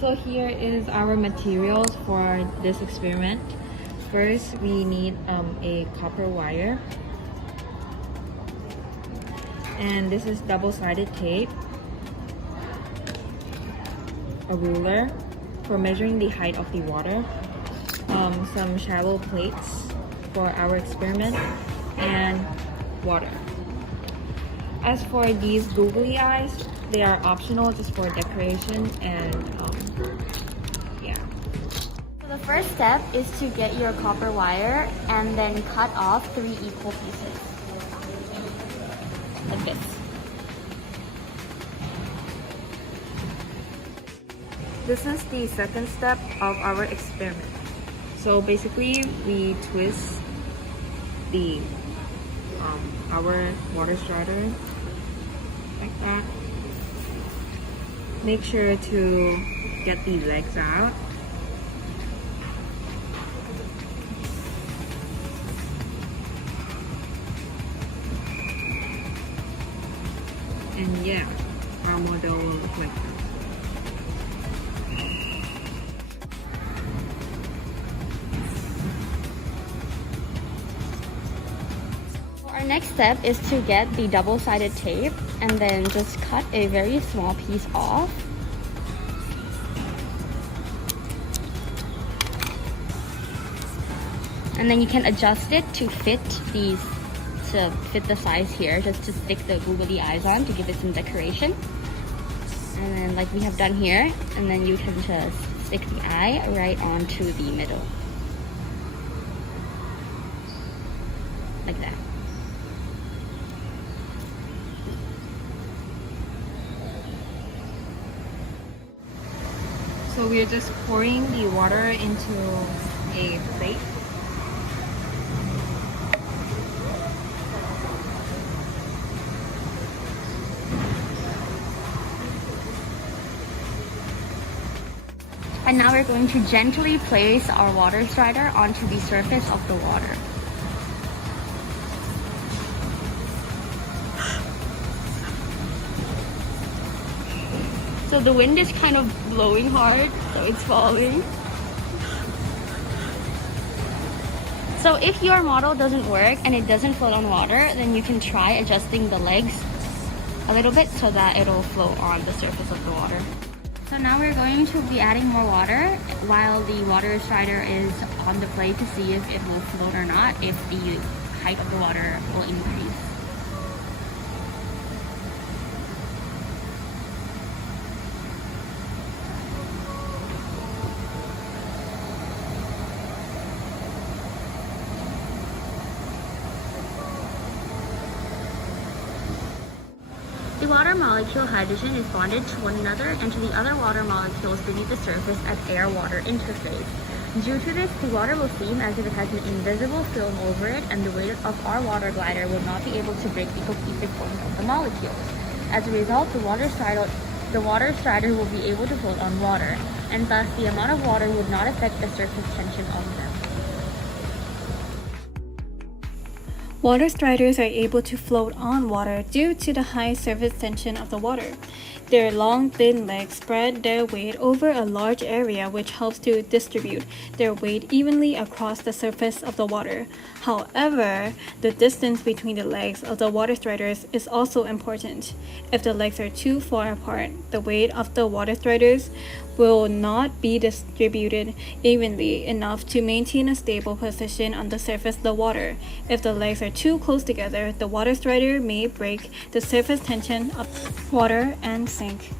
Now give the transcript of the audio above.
So here is our materials for this experiment. First, we need a copper wire. And this is double-sided tape. A ruler for measuring the height of the water. Some shallow plates for our experiment. And water. As for these googly eyes, they are optional just for decoration and yeah. So the first step is to get your copper wire and then cut off 3 equal pieces. Like this. This is the second step of our experiment. So basically, we twist the our water starter like that. Make sure to get the legs out. And yeah, our model will look like that. Our next step is to get the double-sided tape and then just cut a very small piece off. And then you can adjust it to fit the size here, just to stick the googly eyes on to give it some decoration. And then like we have done here, and then you can just stick the eye right onto the middle. Like that. So we're just pouring the water into a plate. And now we're going to gently place our water strider onto the surface of the water. So the wind is kind of blowing hard, so it's falling. So if your model doesn't work and it doesn't float on water, then you can try adjusting the legs a little bit so that it'll float on the surface of the water. So now we're going to be adding more water while the water strider is on the plate to see if it will float or not, if the height of the water will increase. The water molecule hydrogen is bonded to one another and to the other water molecules beneath the surface at air-water interface. Due to this, the water will seem as if it has an invisible film over it, and the weight of our water glider will not be able to break the cohesive forms of the molecules. As a result, the water strider will be able to float on water, and thus the amount of water would not affect the surface tension of them. Water striders are able to float on water due to the high surface tension of the water. Their long, thin legs spread their weight over a large area, which helps to distribute their weight evenly across the surface of the water. However, the distance between the legs of the water striders is also important. If the legs are too far apart, the weight of the water striders will not be distributed evenly enough to maintain a stable position on the surface of the water. If the legs are too close together, the water strider may break the surface tension of water and sink.